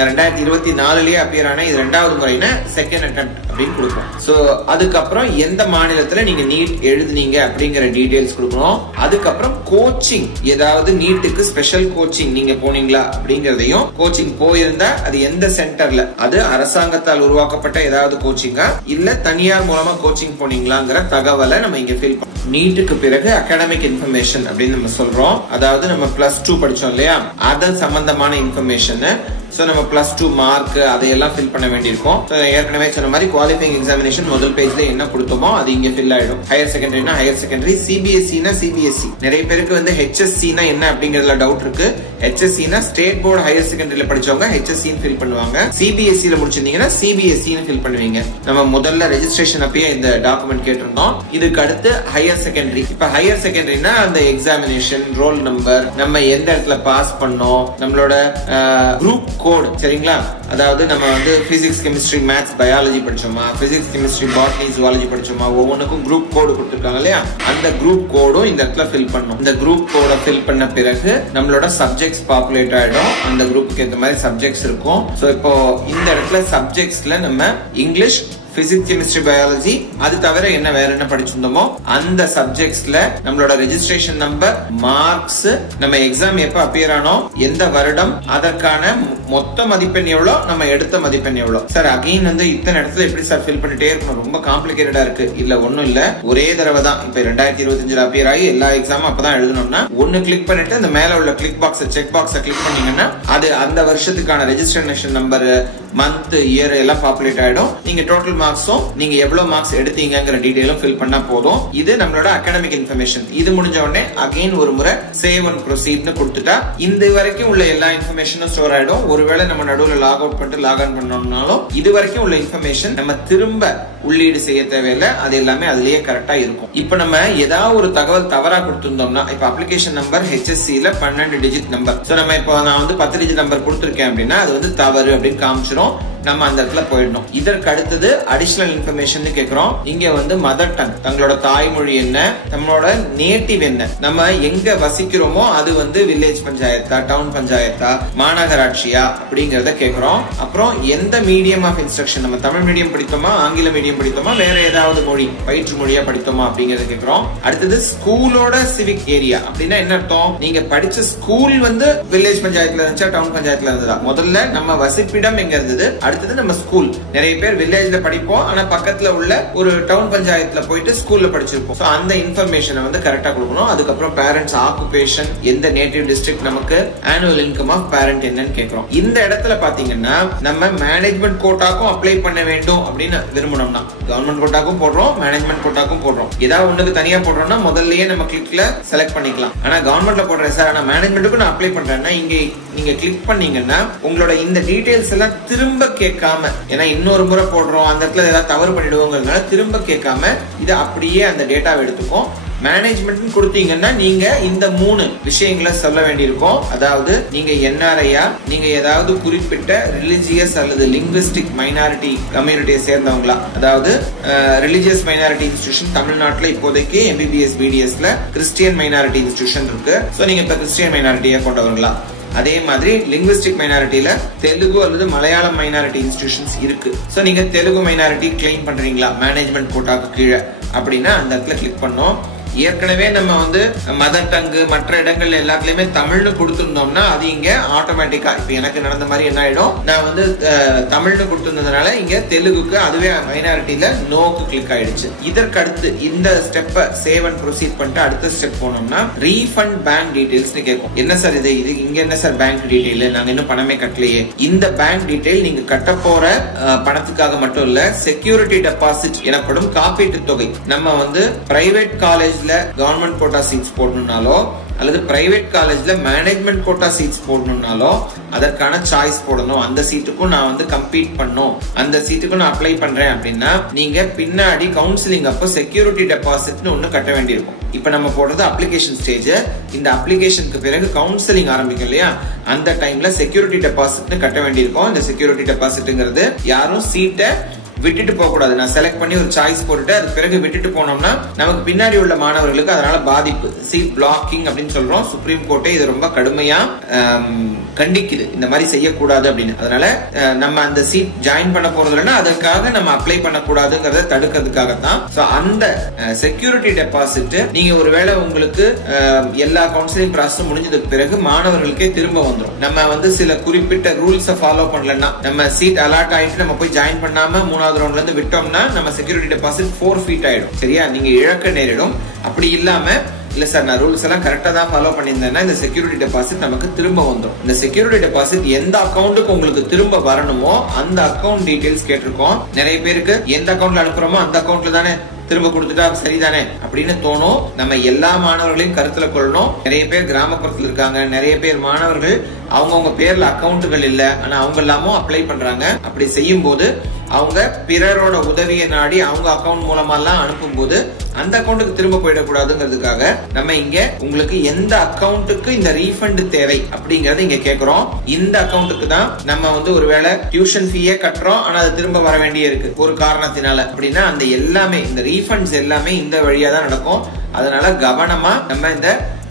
2024லயே அப்பியர் ஆனா இது ரெண்டாவது முறைனா செகண்ட் அட்டெம்ப்ட் அப்படின்னு கொடுப்போம். சோ அதுக்கப்புறம் எந்த மாநிலத்துல நீங்க நீட் எழுதுனீங்க அப்படிங்கிற டீடைல்ஸ் கொடுக்கணும். அதுக்கப்புறம் கோச்சிங், ஏதாவது நீட்டுக்கு ஸ்பெஷல் கோச்சிங் நீங்க போனீங்களா அப்படிங்கறதையும், கோச்சிங் போயிருந்தா அது எந்த சென்டர்ல, அது அரசாங்கத்தால் உருவாக்கப்பட்ட ஏதாவது கோச்சிங்கா இல்ல தனியார் மூலமா கோச்சிங் போனீங்களாங்கிற தகவலை நம்ம இங்க ஃபில் பண்ணோம். நீட்டுக்கு பிறகு அகாடமிக் இன்ஃபர்மேஷன் அப்படின்னு நம்ம சொல்றோம். அதாவது நம்ம +2 படிச்சோம் இல்லையா, அதன் சம்பந்தமான இன்ஃபர்மேஷன். சோ நம்ம +2 மார்க் அதையெல்லாம் ஃபில் பண்ண வேண்டியிருக்கும். ஏற்கனவே சொன்ன மாதிரி குவாலிஃபைங் எக்ஸாமினேஷன் முதல் பேஜ்ல என்ன கொடுத்தோமோ அது இங்க ஃபில் ஆயிடும். ஹையர் செகண்டரினா ஹையர் செகண்டரி, சிபிஎஸ்இனா சிபிஎஸ்இ. நிறைய பேருக்கு வந்து ஹெச்எஸ்சினா என்ன அப்படிங்கறதுல டவுட் இருக்கு. ஹெச்எஸ்சினா ஸ்டேட் போர்டு ஹையர் செகண்டரியில படிச்சவங்க ஹெச்எஸ்சி ஃபில் பண்ணுவாங்க. சிபிஎஸ்இ முடிச்சிருந்தீங்கன்னா சிபிஎஸ்இ ஃபில் பண்ணுவீங்க. நம்ம முதல்ல ரெஜிஸ்ட்ரேஷன் அப்பயே இந்த டாக்குமெண்ட் கேட்டிருந்தோம். இதுக்கு அடுத்து ஹையர் செகண்டரி. இப்ப ஹையர் செகண்டரினா அந்த எக்ஸாமினேஷன், ரோல் நம்பர், நம்ம எந்த இடத்துல பாஸ் பண்ணோம், நம்மளோட குரூப் கோட். சரிங்களா? அதாவது நம்ம வந்து பிசிக்ஸ், கெமிஸ்ட்ரி, மேத்ஸ், பயாலஜி படிச்சோமா, பிசிக்ஸ், கெமிஸ்ட்ரி, பாட்னி, ஜுவாலஜி படிச்சோமா, ஒவ்வொன்றுக்கும் குரூப் கோடு கொடுத்துருக்காங்க இல்லையா, அந்த குரூப் கோடும் இந்த இடத்துல ஃபில் பண்ணும். இந்த குரூப் கோட ஃபில் பண்ண பிறகு நம்மளோட சப்ஜெக்ட்ஸ் பாப்புலேட் ஆயிடும். அந்த குரூப்புக்கு ஏற்ற மாதிரி சப்ஜெக்ட்ஸ் இருக்கும். சோ இப்போ இந்த இடத்துல சப்ஜெக்ட்ஸ்ல நம்ம இங்கிலீஷ், பிசிக்ஸ், கெமிஸ்ட்ரி, பயாலஜி, அது தவிர என்ன வேற என்ன படிச்சிருந்தோமோ அந்த சப்ஜெக்ட்ஸ்ல நம்மளோட ரெஜிஸ்ட்ரேஷன் நம்பர், மார்க்ஸ், நம்ம எக்ஸாம் எப்ப அப்பியர் ஆனோ, எந்த வருடம், அதற்கான மொத்த மதிப்பெண் எவ்வளவு, நம்ம எடுத்த மதிப்பெண் எவ்வளவு. சார் அகைன் வந்து இத்தனை இடத்துல எப்படி சார் ஃபில் பண்ணிட்டே இருக்கணும், ரொம்ப காம்ப்ளிகேட்டடா இருக்கு. இல்ல ஒண்ணும் இல்ல, ஒரே தடவை தான். இப்ப 2025 அப்பியர் ஆகி எல்லா எக்ஸாமும் அப்பதான் எழுதணும்னா ஒன்னு கிளிக் பண்ணிட்டு அந்த மேல உள்ள கிளிக் பாக்ஸ், செக் பாக்ஸ கிளிக் பண்ணீங்கன்னா அது அந்த வருஷத்துக்கான ரெஜிஸ்ட்ரேஷன் நம்பர், மந்த், இயர் எல்லாம் பாப்புலேட் ஆயிடும். நீங்க டோட்டல் மார்க்ஸும் நீங்க எவ்வளவு மார்க்ஸ் எடுத்தீங்கங்கிற டீடைலும் ஃபில் பண்ணா போதும். இது நம்மளோட அகாடமிக் இன்ஃபர்மேஷன். இது முடிஞ்ச உடனே அகைன் ஒரு முறை சேவ் அண்ட் ப்ரொசீட்னு கொடுத்துட்டா இந்த வரைக்கும் உள்ள எல்லா இன்ஃபர்மேஷனும் ஸ்டோர் ஆயிடும். ஒருவேளை நம்ம நடுவில் லாக் அவுட் பண்ணிட்டு லாக் ஆன் பண்ணோம்னாலும் இது வரைக்கும் உள்ள இன்ஃபர்மேஷன் நம்ம திரும்ப உள்ளீடு செய்ய தேவையில்லை. அது எல்லாமே அதுலயே கரெக்டா இருக்கும். இப்ப நம்ம ஏதாவது ஒரு தகவல் தவறா கொடுத்திருந்தோம்னா, இப்ப அப்ளிகேஷன் நம்பர் ஹெச்எஸ்சில 12 டிஜிட் நம்பர். சோ நம்ம இப்போ நான் வந்து 10 டிஜிட் நம்பர் கொடுத்திருக்கேன் அப்படின்னா அது வந்து தவறு அப்படின்னு காமிச்சிரும். நம்ம அந்த இடத்துல போயிடணும். இதற்கு அடுத்தது அடிஷனல் இன்ஃபர்மேஷன் கேக்குறோம். இங்க வந்து மதர் டங், தங்களோட தாய்மொழி என்ன, நம்மளோட நேட்டிவ் என்ன, நம்ம எங்க வசிக்கிறோமோ அது வந்து வில்லேஜ் பஞ்சாயத்தா, டவுன் பஞ்சாயத்தா, மாநகராட்சியா அப்படிங்கறத கேக்குறோம். அப்புறம் எந்த மீடியம் ஆஃப் இன்ஸ்ட்ரக்ஷன், நம்ம தமிழ் மீடியம் படித்தோமா, ஆங்கில மீடியம் படித்தோமா, வேற ஏதாவது மொழி பயிற்று மொழியா படித்தோமா அப்படிங்கறத கேக்குறோம். அடுத்தது ஸ்கூலோட சிவிக் ஏரியா அப்படின்னா என்ன அர்த்தம், நீங்க படிச்ச ஸ்கூல் வந்து வில்லேஜ் பஞ்சாயத்துல இருந்துச்சா, டவுன் பஞ்சாயத்துல இருந்ததா. முதல்ல நம்ம வசிப்பிடம் எங்க இருந்தது, அடுத்தது நம்ம ஸ்கூல். நிறைய பேர் வில்லேஜ்ல படிப்போம், ஆனா பக்கத்துல உள்ள ஒரு டவுன் பஞ்சாயத்துல போயிட்டு ஸ்கூல்ல படிச்சிருப்போம். சோ அந்த இன்ஃபர்மேஷனை வந்து கரெக்டா கொடுக்கணும். அதுக்கப்புறம் பேரண்ட்ஸ் ஆக்குபேஷன், எந்த நேட்டிவ் டிஸ்ட்ரிக்ட், நமக்கு ஆனுவல் இன்கம் ஆஃப் பேரண்ட் என்னன்னு கேக்குறோம். இந்த இடத்துல பாத்தீங்கன்னா நம்ம மேனேஜ்மெண்ட் கோட்டாக்கும் அப்ளை பண்ண வேண்டும் அப்படின்னு விரும்பணும்னா கவர்மெண்ட் கோட்டாக்கும் போடுறோம், மேனேஜ்மெண்ட் கோட்டாக்கும் போடுறோம். ஏதாவது ஒண்ணுக்கு தனியா போடுறோம்னா முதல்லயே நம்ம கிளிக்ல செலக்ட் பண்ணிக்கலாம். ஆனா கவர்மெண்ட்ல போடுறேன் சார், ஆனா மேனேஜ்மெண்ட்டுக்கு நான் அப்ளை பண்றேன்னா இங்க நீங்க கிளிக் பண்ணீங்கன்னா உங்களோட இந்த டீடைல்ஸ் எல்லாம் திரும்ப கேட்காம, ஏன்னா இன்னொரு முறை போடுறோம் அந்த இடத்துல ஏதாவது தவறு பண்ணிடுவோங்கிறதுனால திரும்ப கேட்காம இதை அப்படியே அந்த டேட்டாவை எடுத்துக்கும். மேனேஜ்மெண்ட் கொடுத்தீங்கன்னா நீங்க இந்த 3 விஷயங்களை சொல்ல வேண்டியிருக்கும். அதாவது நீங்க என்ஆர்ஐயா, நீங்க ஏதாவது குறிப்பிட்ட ரிலிஜியஸ் அல்லது லிங்குவிஸ்டிக் மைனாரிட்டி கம்யூனிட்டியை சேர்ந்தவங்களா, அதாவது ரிலிஜியஸ் மைனாரிட்டி இன்ஸ்டிடியூஷன் தமிழ்நாட்டில் இப்போதைக்கு MBBS BDSல கிறிஸ்டியன் மைனாரிட்டி இன்ஸ்டிடியூஷன் இருக்கு. சோ நீங்க இப்ப கிறிஸ்டியன் மைனாரிட்டியை கொண்டவங்களா. அதே மாதிரி லிங்குவிஸ்டிக் மைனாரிட்டியில தெலுங்கு அல்லது மலையாளம் மைனாரிட்டி இன்ஸ்டிடியூஷன்ஸ் இருக்கு. சோ நீங்க தெலுங்கு மைனாரிட்டி கிளைம் பண்றீங்களா மேனேஜ்மெண்ட் கோட்டாக்கு கீழே அப்படின்னா அந்த இடத்துல கிளிக் பண்ணோம். ஏற்கனவே நம்ம வந்து மதர் டங்கு மற்ற இடங்கள் எல்லாத்துலயுமே தமிழ்னு கொடுத்திருந்தோம்னா அது இங்க ஆட்டோமேட்டிக்கா இப்ப எனக்கு நடந்த மாதிரி என்ன ஆயிடும், நான் வந்து தமிழ்னு கொடுத்திருந்ததுனால இங்க தெலுங்குக்கு அதுவே மைனாரிட்டியில நோக்கு கிளிக் ஆயிடுச்சு. இதற்கு அடுத்து இந்த ஸ்டெப்பை சேவ் அண்ட் ப்ரொசீட் பண்ணிட்டு அடுத்த ஸ்டெப் போனோம்னா ரீஃபண்ட் பேங்க் டீடைல்ஸ் கேட்கும். என்ன சார் இது இங்க என்ன சார் பேங்க் டீடைல், நாங்க இன்னும் பணமே கட்டலையே. இந்த பேங்க் டீடைல் நீங்க கட்ட போற பணத்துக்காக மட்டும் இல்ல, செக்யூரிட்டி டெபாசிட் எனப்படும் காப்பீட்டு தொகை. நம்ம வந்து private college government quota seats போடணும்னாலோ அல்லது பிரைவேட் காலேஜ்ல மேனேஜ்மெண்ட் கோட்டா சீட்ஸ் போடணும்னாலோ அதற்கான சாய்ஸ் போடணும். அந்த சீட்டுக்கும் நான் வந்து கம்பீட் பண்ணும், அந்த சீட்டுக்கும் நான் அப்ளை பண்றேன் அப்படின்னா நீங்க பின்னாடி கவுன்சிலிங் அப்போ செக்யூரிட்டி டெபாசிட்னு ஒண்ணு கட்ட வேண்டியிருக்கும். இப்ப நம்ம போடுறது அப்ளிகேஷன் ஸ்டேஜ். இந்த அப்ளிகேஷனுக்கு பிறகு கவுன்சிலிங் ஆரம்பிக்கும் இல்லையா, அந்த டைம்ல செக்யூரிட்டி டெபாசிட்னு கட்ட வேண்டியிருக்கும். இந்த செக்யூரிட்டி டெபாசிட்ங்கிறது யாரும் சீட்டை விட்டுட்டு போக கூடாது. நான் செலக்ட் பண்ணி ஒரு சாய்ஸ் போட்டுட்டு அது பிறகு விட்டுட்டு போனோம்னா நமக்கு பின்னாடி உள்ள மாணவர்களுக்கு அதனால பாதிப்பு, சீட் பிளாக்கிங் அப்படின்னு சொல்றோம். சுப்ரீம் கோர்ட்டே இது ரொம்ப கடுமையா கண்டிக்குது, இந்த மாதிரி செய்யக்கூடாது அப்படின்னு. அதனால நம்ம அந்த சீட் ஜாயின் பண்ண போறது இல்லைன்னா அதற்காக நம்ம அப்ளை பண்ணக்கூடாதுங்கிறத தடுக்கிறதுக்காகத்தான். அந்த செக்யூரிட்டி டெபாசிட் நீங்க ஒருவேளை உங்களுக்கு எல்லா கவுன்சிலிங் ப்ராசஸும் முடிஞ்சதுக்கு பிறகு மாணவர்களுக்கே திரும்ப வந்துடும். நம்ம வந்து சில குறிப்பிட்ட ரூல்ஸை ஃபாலோ பண்ணலன்னா நம்ம சீட் அலாட் ஆயிட்டு நம்ம போய் ஜாயின் பண்ணாம 3வது ரவுண்ட்ல இருந்து விட்டோம்னா நம்ம செக்யூரிட்டி டெபாசிட் forfeit ஆயிடும். சரியா, நீங்க இழக்க நேரிடும். அப்படி இல்லாம இல்ல சார் நான் ரூல்ஸ் எல்லாம் கரெக்டா தான் ஃபாலோ பண்ணியிருந்தேன்னா இந்த செக்யூரிட்டி டெபாசிட் நமக்கு திரும்ப வந்துடும். இந்த செக்யூரிட்டி டெபாசிட் எந்த அக்கௌண்ட்டுக்கு உங்களுக்கு திரும்ப வரணுமோ அந்த அக்கௌண்ட் டீடைல்ஸ் கேட்டிருக்கோம். நிறைய பேருக்கு எந்த அக்கௌண்ட்ல அனுப்புறோமோ அந்த அக்கௌண்ட்ல தானே திரும்ப கொடுத்துட்டா சரிதானே அப்படின்னு தோணும். நம்ம எல்லா மாணவர்களையும் கருத்துல கொள்ளணும். நிறைய பேர் கிராமப்புறத்தில் இருக்காங்க, நிறைய பேர் மாணவர்கள் அவங்கவுங்க பேர்ல அக்கௌண்ட்டுகள் இல்ல, ஆனா அவங்க எல்லாமும் அப்ளை பண்றாங்க. அப்படி செய்யும் போது அவங்க பிறரோட உதவியை நாடி அவங்க அக்கௌண்ட் மூலமா எல்லாம் அனுப்பும் போது அந்த அக்கௌண்ட்டுக்கு திரும்ப போயிடக்கூடாதுங்கிறதுக்காக நம்ம இங்க உங்களுக்கு எந்த அக்கௌண்ட்டுக்கு இந்த ரீஃபண்ட் தேவை அப்படிங்கறத இங்க கேக்குறோம். இந்த அக்கௌண்ட்டுக்கு தான் நம்ம வந்து ஒருவேளை டியூஷன் ஃபீயே கட்டுறோம் ஆனா அது திரும்ப வர வேண்டிய இருக்கு ஒரு காரணத்தினால அப்படின்னா அந்த எல்லாமே இந்த ரீஃபண்ட்ஸ் எல்லாமே இந்த வழியா தான் நடக்கும். அதனால கவனமா நம்ம இந்த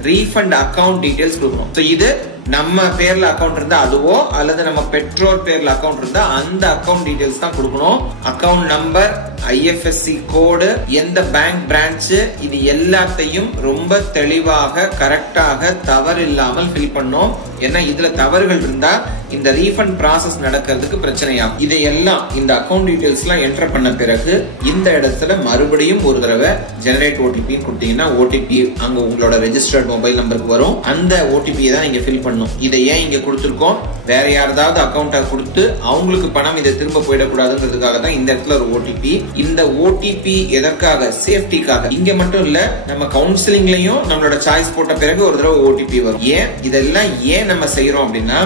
ரீஃபண்ட் அக்கௌண்ட் டீடைல்ஸ் கொடுக்கணும். சோ இது நம்ம பேர்ல அக்கௌண்ட் இருந்தா அதுவோ அல்லது நம்ம பெற்றோர் பேர்ல அக்கௌண்ட் இருந்தா அந்த அக்கௌண்ட் டீடைல்ஸ் தான் கொடுக்கணும். அக்கௌண்ட் நம்பர், IFSC கோடு, எந்த பேங்க் பிரான்ச், இது எல்லாத்தையும் ரொம்ப தெளிவாக கரெக்டாக தவறு இல்லாமல் ஃபில் பண்ணோம். ஏன்னா இதுல தவறுகள் இருந்தா இந்த ரீஃபண்ட் ப்ராசஸ் நடக்கிறதுக்கு பிரச்சனையாகும். இதையெல்லாம் இந்த அக்கௌண்ட் டீடைல்ஸ் எல்லாம் என்டர் பண்ண பிறகு இந்த இடத்துல மறுபடியும் ஒரு தடவை ஜெனரேட் OTP கொடுத்தீங்கன்னா OTP அங்க உங்களோட ரெஜிஸ்டர்ட் மொபைல் நம்பருக்கு வரும். அந்த OTP தான் நீங்க ஃபில் பண்ணணும். இதை ஏன் இங்க கொடுத்திருக்கோம், வேற யாராவது அக்கௌண்ட்டை கொடுத்து அவங்களுக்கு பணம் இதை திரும்ப போயிடக்கூடாதுங்கிறதுக்காக தான் இந்த இடத்துல ஒரு OTP. இந்த OTP எதற்காக, சேஃப்டிக்காக. இங்க மட்டும் இல்ல நம்ம கவுன்சிலிங்லயும் நம்மளோட சாய்ஸ் போட்ட பிறகு ஒரு தடவை OTP வரும். ஏன் இதெல்லாம் ஏன் நம்ம செய்யறோம் அப்படின்னா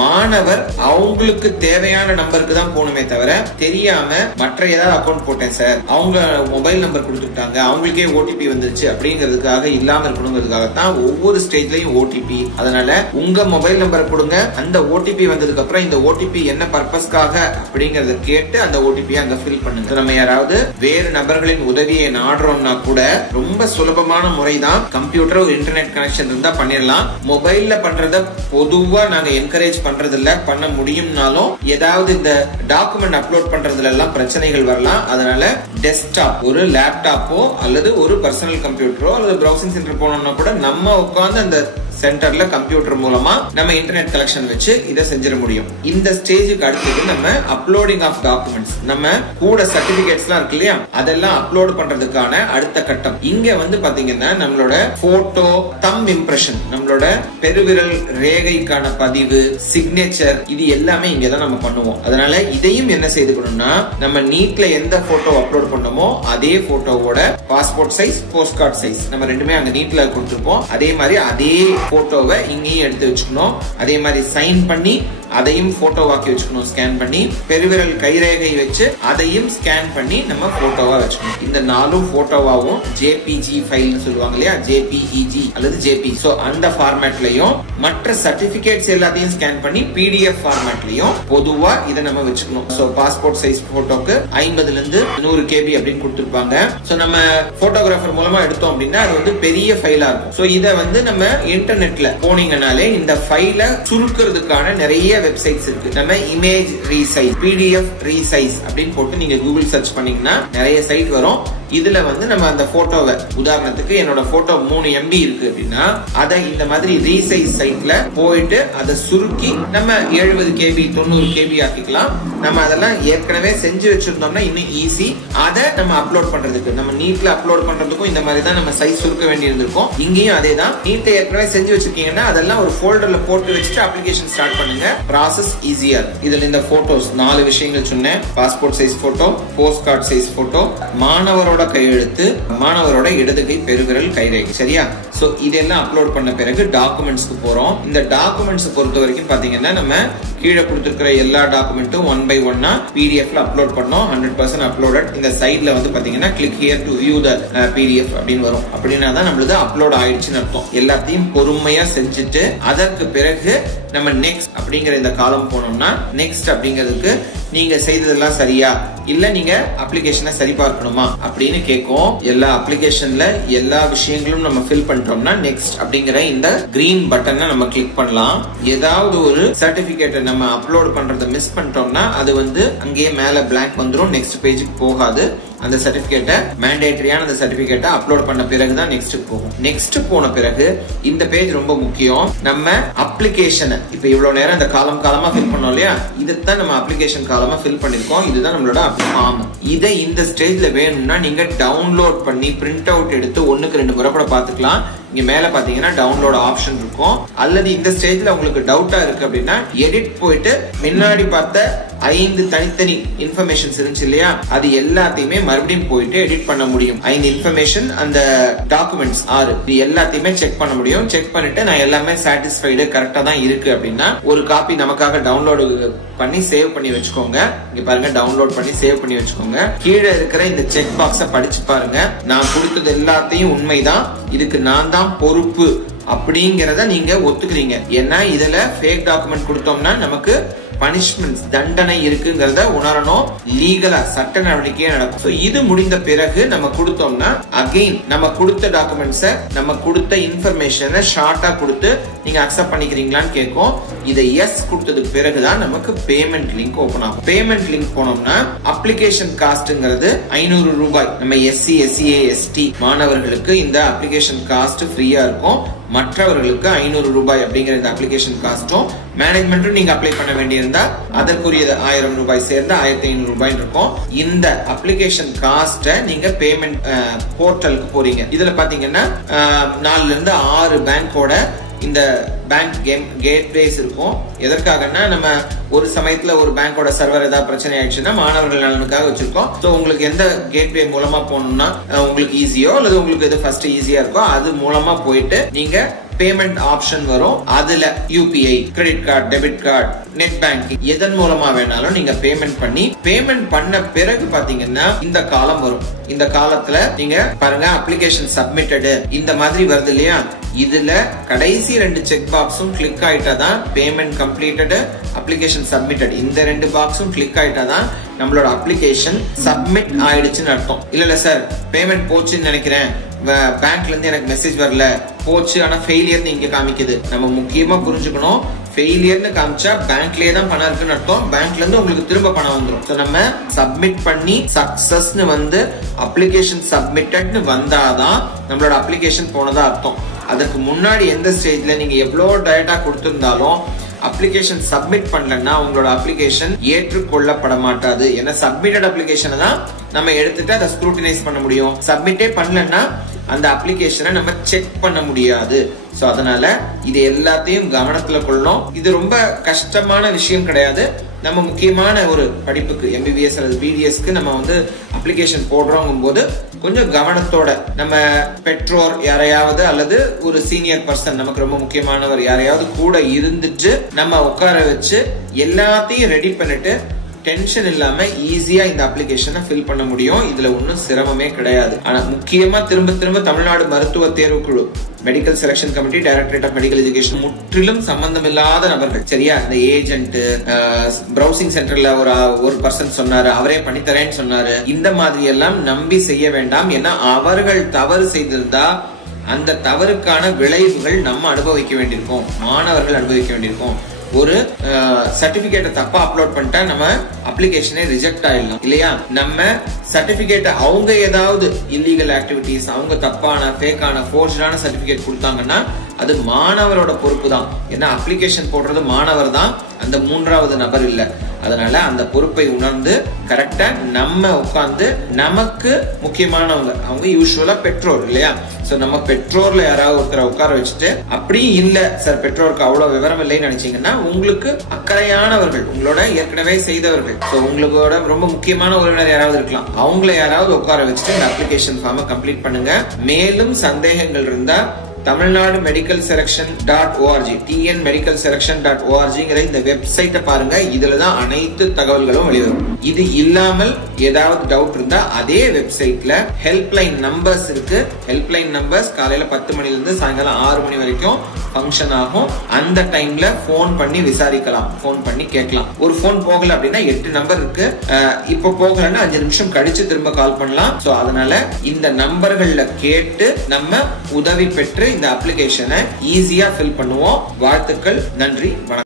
மாணவர் அவங்களுக்கு தேவையான நம்பருக்கு தான் போகணுமே தவிர தெரியாம மற்ற ஏதாவது அக்கௌண்ட் போட்டேன் சார் அவங்க மொபைல் நம்பர் கொடுத்துட்டாங்க அவங்களுக்கே OTP வந்துருச்சு அப்படிங்கிறதுக்காக இல்லாம இருக்கணுங்கிறதுக்காக தான் ஒவ்வொரு ஸ்டேஜ்லயும் OTP. அதனால உங்க மொபைல் நம்பர் கொடுங்க. அந்த OTP வந்ததுக்கு அப்புறம் இந்த OTP என்ன பர்பஸ்க்காக அப்படிங்கறத கேட்டு அந்த OTP அங்க ஃபில் பண்ணுங்க. நம்ம யாராவது வேறு நபர்களின் உதவியை நாடுறோம்னா கூட ரொம்ப சுலபமான முறை தான். கம்ப்யூட்டர் ஒரு இன்டர்நெட் கனெக்ஷன் இருந்தா பண்ணிடலாம். மொபைல்ல பண்றத பொதுவா நாங்க என்கரேஜ் பண்றது இல்ல, பண்ண முடியும்னாலும் ஏதாவது இந்த டாக்குமெண்ட் அப்லோட் பண்றதுல எல்லாம் பிரச்சனைகள் வரலாம். அதனால டெஸ்க்டாப், ஒரு லேப்டாப்போ அல்லது ஒரு பர்சனல் கம்ப்யூட்டரோ அல்லது பிரவுசிங் சென்டர் போனோம்னா கூட நம்ம உட்கார்ந்து அந்த சென்டர்ல கம்ப்யூட்டர் மூலமா நம்ம இன்டர்நெட் கனெக்ஷன் வச்சு இதை செஞ்சிட முடியும். இந்த ஸ்டேஜுக்கு அடுத்தது நம்ம அப்லோடிங் ஆஃப் டாக்குமெண்ட்ஸ், நம்ம கூட சர்டிபிகேட்ஸ் எல்லாம் இருக்கு இல்லையா, அதெல்லாம் அப்லோட் பண்றதுக்கான அடுத்த கட்டம். இங்க வந்து பாத்தீங்கன்னா நம்மளோட போட்டோ, தம் இம்ப்ரெஷன், நம்மளோட பெருவிரல் ரேகைக்கான பதிவு, சிக்னேச்சர், இது எல்லாமே இங்க தான் நம்ம பண்ணுவோம். அதனால இதையும் என்ன செய்துக்கணும்னா நம்ம நீட்ல எந்த போட்டோ அப்லோட் பண்ணோமோ அதே போட்டோவோட passport size, post card size நம்ம ரெண்டுமே அங்க நீட்ல கொடுத்திருப்போம். அதே மாதிரி அதே போட்டோவை இங்கேயும் எடுத்து வச்சுக்கணும். அதே மாதிரி சைன் பண்ணி அதையும் போட்டோவாக்கி வச்சுக்கணும், ஸ்கேன் பண்ணி. பெருவிரல் கைரேகை வச்சு அதையும் ஸ்கேன் பண்ணி நம்ம போட்டோவா வச்சுக்கணும். இந்த 4 போட்டோவாவும் ஜேபிஜி ஃபைல் சொல்லுவாங்க இல்லையா, ஜேபிஇஜி அல்லது ஜேபி, சோ அந்த ஃபார்மேட்லயும் மற்ற சர்டிபிகேட்ஸ் எல்லாத்தையும் ஸ்கேன் பண்ணி பிடிஎஃப் ஃபார்மேட்லயும் பொதுவா இதை நம்ம வச்சுக்கணும். சோ பாஸ்போர்ட் சைஸ் போட்டோக்கு 50 ல இருந்து 100 KB அப்படின்னு கொடுத்திருப்பாங்க. சோ நம்ம போட்டோகிராஃபர் மூலமா எடுத்தோம் அப்படின்னா அது வந்து பெரிய ஃபைலா இருக்கும். சோ இத வந்து நம்ம இன்டர்நெட்ல போனீங்கனாலே இந்த ஃபைலை சுருக்கிறதுக்கான நிறைய வெப்சைட்ஸ் இருக்கு. நம்ம இமேஜ் ரீசைஸ், பிடிஎஃப் ரீசைஸ் அப்படின்னு போட்டு நீங்க கூகுள் சர்ச் பண்ணீங்கன்னா நிறைய சைட் வரும். இதுல வந்து நம்ம அந்த போட்டோவை, உதாரணத்துக்கு என்னோட போட்டோ 3 MB இருக்கு அப்படின்னா அதை இந்த மாதிரி ரீசைஸ் சைட்ல போயிட்டு அதை சுருக்கி நம்ம 70 KB 90 KB ஆக்கிக்கலாம். நம்ம அதெல்லாம் ஏற்கனவே செஞ்சு வச்சிருந்தோம்னா இன்னும் ஈஸி. அதை நம்ம அப்லோட் பண்றதுக்கு, நம்ம நீட்ல அப்லோட் பண்றதுக்கும் இந்த மாதிரி தான் நம்ம சைஸ் சுருக்க வேண்டியது இருக்கும். இங்கேயும் அதே தான். நீட்டை ஏற்கனவே செஞ்சு வச்சிருக்கீங்கன்னா அதெல்லாம் ஒரு ஃபோல்டர்ல போட்டு வச்சுட்டு அப்ளிகேஷன் ஸ்டார்ட் பண்ணுங்க. ப்ராசஸ் ஈஸியா இருக்கும். இதுல இந்த போட்டோஸ் 4 விஷயங்கள் சொன்னேன். Passport size photo, post card size photo, மாணவரோட கையெழுத்து, மாணவரோட இடது கை பெருவிரல் கைரேகை. சரியா? சோ இதெல்லாம் அப்லோட் பண்ண பிறகு டாக்குமெண்ட்ஸ்க்கு போறோம். இந்த டாக்குமெண்ட்ஸ் பொறுத்த வரைக்கும் பாத்தீங்கன்னா நம்ம கீழே கொடுத்திருக்கிற எல்லா டாக்குமெண்ட்டும் 1 by 1 பிடிஎஃப்ல அப்லோட் பண்ணோம். 100% அப்லோடட். இந்த சைட்ல வந்து பாத்தீங்கன்னா click here to view the PDF அப்படின்னு வரும். அப்படின்னா தான் நம்மளுக்கு அப்லோட் ஆயிடுச்சுன்னு அர்த்தம். எல்லாத்தையும் பொறுமையா செஞ்சுட்டு அதற்கு பிறகு நம்ம நெக்ஸ்ட் அப்படிங்கிற இந்த காலம் போனோம்னா, நெக்ஸ்ட் அப்படிங்கிறதுக்கு நீங்க செய்ததெல்லாம் சரியா இல்ல நீங்க அப்ளிகேஷனை சரி பார்க்கணுமா அப்படின்னு கேட்கும். எல்லா அப்ளிகேஷன்ல எல்லா விஷயங்களும் நம்ம ஃபில் பண்ணிட்டோம்னா நெக்ஸ்ட் அப்படிங்கிற இந்த கிரீன் பட்டனை நம்ம கிளிக் பண்ணலாம். ஏதாவது ஒரு சர்டிபிகேட்டை நம்ம அப்லோட் பண்றதை மிஸ் பண்ணிட்டோம்னா அது வந்து அங்கேயே மேல பிளாங்க் வந்துடும், நெக்ஸ்ட் பேஜுக்கு போகாது. அந்த சர்டிபிகேட்டை, மேண்டேட்டரியான அந்த சர்டிபிகேட்டை அப்லோட் பண்ண பிறகு தான் நெக்ஸ்ட் போகும். நெக்ஸ்ட் போன பிறகு இந்த பேஜ் ரொம்ப முக்கியம். நம்ம அப்ளிகேஷனை இப்ப இவ்வளவு நேரம் இந்த காலமா ஃபில் பண்ணோம் இல்லையா, இதுதான் நம்ம அப்ளிகேஷன் காலமா ஃபில் பண்ணிருக்கோம். இதுதான் நம்மளோட ஃபார்ம். இதை இந்த ஸ்டேஜ்ல வேணும்னா நீங்க டவுன்லோட் பண்ணி பிரிண்ட் அவுட் எடுத்து 1க்கு 2 முறை கூட பாத்துக்கலாம். இங்க மேல பாத்தீங்கன்னா டவுன்லோட் ஆப்ஷன் இருக்கும். அல்லது இந்த ஸ்டேஜ்ல உங்களுக்கு டவுட்டா இருக்கு அப்படின்னா எடிட் போயிட்டு முன்னாடி பார்த்த 5 தனித்தனி இன்ஃபர்மேஷன்ஸ் இருந்துச்சு இல்லையா, அது எல்லாத்தையுமே மறுபடியும் போயிட்டு எடிட் பண்ண முடியும். 5 இன்ஃபர்மேஷன், அந்த டாக்குமெண்ட்ஸ் 6, இது எல்லாத்தையுமே செக் பண்ண முடியும். செக் பண்ணிட்டு நான் எல்லாமே சாட்டிஸ்ஃபைடு கரெக்டா தான் இருக்கு அப்படின்னா ஒரு காப்பி நமக்காக டவுன்லோடு பண்ணி சேவ் பண்ணி வச்சுக்கோங்க. இங்க பாருங்க, டவுன்லோட் பண்ணி சேவ் பண்ணி வச்சுக்கோங்க. கீழே இருக்கிற இந்த செக் பாக்ஸை படிச்சு பாருங்க. நான் கொடுத்தது எல்லாத்தையும் உண்மைதான், இதுக்கு நான் தான் பொறுப்பு அப்படிங்கறத நீங்க ஒத்துக்கிறீங்க. ஏன்னா இதுல ஃபேக் டாக்குமெண்ட் கொடுத்தோம்னா நமக்கு பனிஷ்மெண்ட், தண்டனை இருக்குங்கிறத உணரணும். லீகலா சட்ட நடவடிக்கையே நடக்கும். சோ இது முடிந்த பிறகு நம்ம கொடுத்தோம்னா அகைன் நம்ம கொடுத்த டாக்குமெண்ட்ஸை, நம்ம கொடுத்த இன்ஃபர்மேஷனை ஷார்ட்டா கொடுத்து நீங்க அக்செப்ட் பண்ணிக்கிறீங்களான்னு கேட்கும். இதை எஸ் கொடுத்ததுக்கு பிறகுதான் நமக்கு பேமெண்ட் லிங்க் ஓபன் ஆகும். பேமெண்ட் லிங்க் போனோம்னா அப்ளிகேஷன் காஸ்ட்ங்கிறது 500 ரூபாய். நம்ம SC, SCA, ST மாணவர்களுக்கு இந்த அப்ளிகேஷன் காஸ்ட் ஃப்ரீயா இருக்கும். மற்றவர்களுக்கு 500 ரூபாய் அப்படிங்கிற இந்த அப்ளிகேஷன் காஸ்டும், மேனேஜ்மெண்ட்டும் நீங்க அப்ளை பண்ண வேண்டியிருந்தா அதற்குரிய 1000 ரூபாய் சேர்ந்து 1500 ரூபாய் இருக்கும். இந்த அப்ளிகேஷன் காஸ்ட நீங்க பேமெண்ட் போர்ட்டலுக்கு போறீங்க. இதுல பாத்தீங்கன்னா 4 ல இருந்து 6 பேங்கோட இந்த பேங்க் கேட்வேஸ் இருக்கும். எதற்காகனா நம்ம ஒரு சமயத்துல ஒரு பேங்கோட சர்வர் ஏதாவது பிரச்சனை ஆயிடுச்சுன்னா மாணவர்கள் நலனுக்காக வச்சிருக்கோம். சோ உங்களுக்கு எந்த கேட்வே மூலமா போகணும்னா உங்களுக்கு ஈஸியோ அல்லது உங்களுக்கு எது ஃபர்ஸ்ட் ஈஸியா இருக்கோ அது மூலமா போயிட்டு நீங்க பேமெண்ட் ஆப்ஷன் வரும். அதுல UPI, credit card, debit card, net banking எதன் மூலமா வேணாலும் நீங்க பேமெண்ட் பண்ணி, பேமெண்ட் பண்ண பிறகு பாத்தீங்கன்னா இந்த காலம் வரும். இந்த காலத்துல நீங்க பாருங்க அப்ளிகேஷன் சப்மிட்டட் இந்த மாதிரி வருது இல்லையா, இதுல கடைசி 2 செக் பாக்ஸும் கிளிக் ஆயிட்டாதான் பேமெண்ட் கம்ப்ளீட்டட், அப்ளிகேஷன் சப்மிட்டட் இந்த 2 பாக்ஸும் கிளிக் ஆயிட்டாதான் நம்மளோட அப்ளிகேஷன் சப்மிட் ஆயிடுச்சுன்னு அர்த்தம். இல்ல சார் பேமெண்ட் போச்சுன்னு நினைக்கிறேன், பேங்க்ல இருந்து எனக்கு மெசேஜ் வரல, போச்சு ஆனா ஃபெயிலியர்னு இங்க காமிக்குது. நம்ம முக்கியமா புரிஞ்சுக்கணும், ஃபெயிலியர்னு காமிச்சா பேங்க்லயே தான் பணம் இருக்குன்னு அர்த்தம். பேங்க்ல இருந்து உங்களுக்கு திரும்ப பணம் வந்துடும். சோ நம்ம சப்மிட் பண்ணி சக்சஸ்னு வந்து அப்ளிகேஷன் சப்மிட்டட்னு வந்தாதான் நம்மளோட அப்ளிகேஷன் போனதா அர்த்தம். அதுக்கு முன்னாடி எந்த ஸ்டேஜ்ல நீங்க எவ்வளவு டேட்டா கொடுத்திருந்தாலும் அப்ளிகேஷன் சப்மிட் பண்ணலன்னா உங்களோட அப்ளிகேஷன் ஏற்றுக்கொள்ளப்பட மாட்டாது. ஏன்னா சப்மிட்டட் அப்ளிகேஷனை தான் நம்ம எடுத்துட்டு அதை ஸ்க்ரூட்டினைஸ் பண்ண முடியும். சப்மிட்டே பண்ணலன்னா அந்த அப்ளிகேஷனை நம்ம செக் பண்ண முடியாது. சோ அதனால இது எல்லாத்தையும் கவனத்துல கொள்ளணும். இது ரொம்ப கஷ்டமான விஷயம் கிடையாது. நம்ம முக்கியமான ஒரு படிப்புக்கு MBBS அல்லது BDSக்கு நம்ம வந்து அப்ளிகேஷன் போடுறோங்கும் போது கொஞ்சம் கவனத்தோட நம்ம பெற்றோர் யாரையாவது அல்லது ஒரு சீனியர் பர்சன் நமக்கு ரொம்ப முக்கியமானவர் யாரையாவது கூட இருந்துட்டு நம்ம உட்கார வச்சு எல்லாத்தையும் ரெடி பண்ணிட்டு டென்ஷன் இல்லாம ஈஸியா இந்த அப்ளிகேஷனை ஃபில் பண்ண முடியும். இதுல ஒன்றும் சிரமமே கிடையாது. ஆனா முக்கியமா திரும்ப தமிழ்நாடு மருத்துவ தேர்வுக்குழு, medical selection committee, directorate of medical education முற்றிலும் சம்பந்தம் இல்லாத நபர்கள், சரியா? இந்த ஏஜென்ட், பிரவுசிங் சென்டர்ல ஒரு பர்சன் சொன்னாரு, அவரே பண்ணித்தரேன்னு சொன்னாரு, இந்த மாதிரி எல்லாம் நம்பி செய்ய வேண்டாம். ஏன்னா அவர்கள் தவறு செய்திருந்தா அந்த தவறுக்கான விளைவுகள் நம்ம அனுபவிக்க வேண்டியிருக்கும், மாணவர்கள் அனுபவிக்க வேண்டியிருக்கும். ஒரு சர்டிபிகேட்டை தப்பா அப்லோட் பண்ணிட்டா நம்ம அப்ளிகேஷனே ரிஜெக்ட் ஆயிடலாம் இல்லையா? நம்ம சர்டிபிகேட்டை அவங்க ஏதாவது இல்லீகல் ஆக்டிவிட்டிஸ், அவங்க தப்பான ஃபேக்கான ஃபோர்ஜான சர்டிபிகேட் கொடுத்தாங்கன்னா அது மாணவரோட பொறுப்பு தான். ஏன்னா அப்ளிகேஷன் போடுறது மாணவர் தான், அந்த மூன்றாவது நபர் இல்ல. அதனால அந்த பொறுப்பை உணர்ந்து கரெக்டா நம்ம உட்கார்ந்து, நமக்கு முக்கியமானவங்க அவங்க யூசுவலா பெற்றோர் இல்லையா? சோ நம்ம பெற்றோர்ல யாராவது ஒருத்தரை உட்கார வச்சுட்டு, அப்படி இல்ல சார் பெற்றோருக்கு அவ்வளவு விவரம் இல்லைன்னு நினைச்சீங்கன்னா உங்களுக்கு அக்கறையானவர்கள், உங்களோட ஏற்கனவே செய்தவர்கள், உங்களோட ரொம்ப முக்கியமான உறவினர் யாராவது இருக்கலாம், அவங்கள யாராவது உட்கார வச்சுட்டு இந்த அப்ளிகேஷன் ஃபார்மை கம்ப்ளீட் பண்ணுங்க. மேலும் சந்தேகங்கள் இருந்தா Tamil Nadu medical selection .org TN medical selection .orgங்கிற இந்த வெப்சைட்டை பாருங்க. இதுலதான் அனைத்து தகவல்களும் வெளிவரும். இது இல்லாமல் ஏதாவது டவுட் இருந்தா அதே வெப்சைட்ல ஹெல்ப்லைன் நம்பர்ஸ் இருக்கு. ஹெல்ப்லைன் நம்பர்ஸ் காலையில 10 மணில இருந்து சாயங்காலம் 6 மணி வரைக்கும் ஃபங்க்ஷன் ஆகும். அந்த டைம்ல போன் பண்ணி விசாரிக்கலாம், போன் பண்ணி கேட்கலாம். ஒரு போன் போகல அப்படின்னா 8 நம்பர் இருக்கு. இப்ப போகலன்னா 5 நிமிஷம் கழிச்சு திரும்ப கால் பண்ணலாம். சோ அதனால இந்த நம்பர்கள்ல கேட்டு நம்ம உதவி பெற்று இந்த அப்ளிகேஷனை ஈஸியா ஃபில் பண்ணுவோம். வாழ்த்துக்கள், நன்றி, வணக்கம்.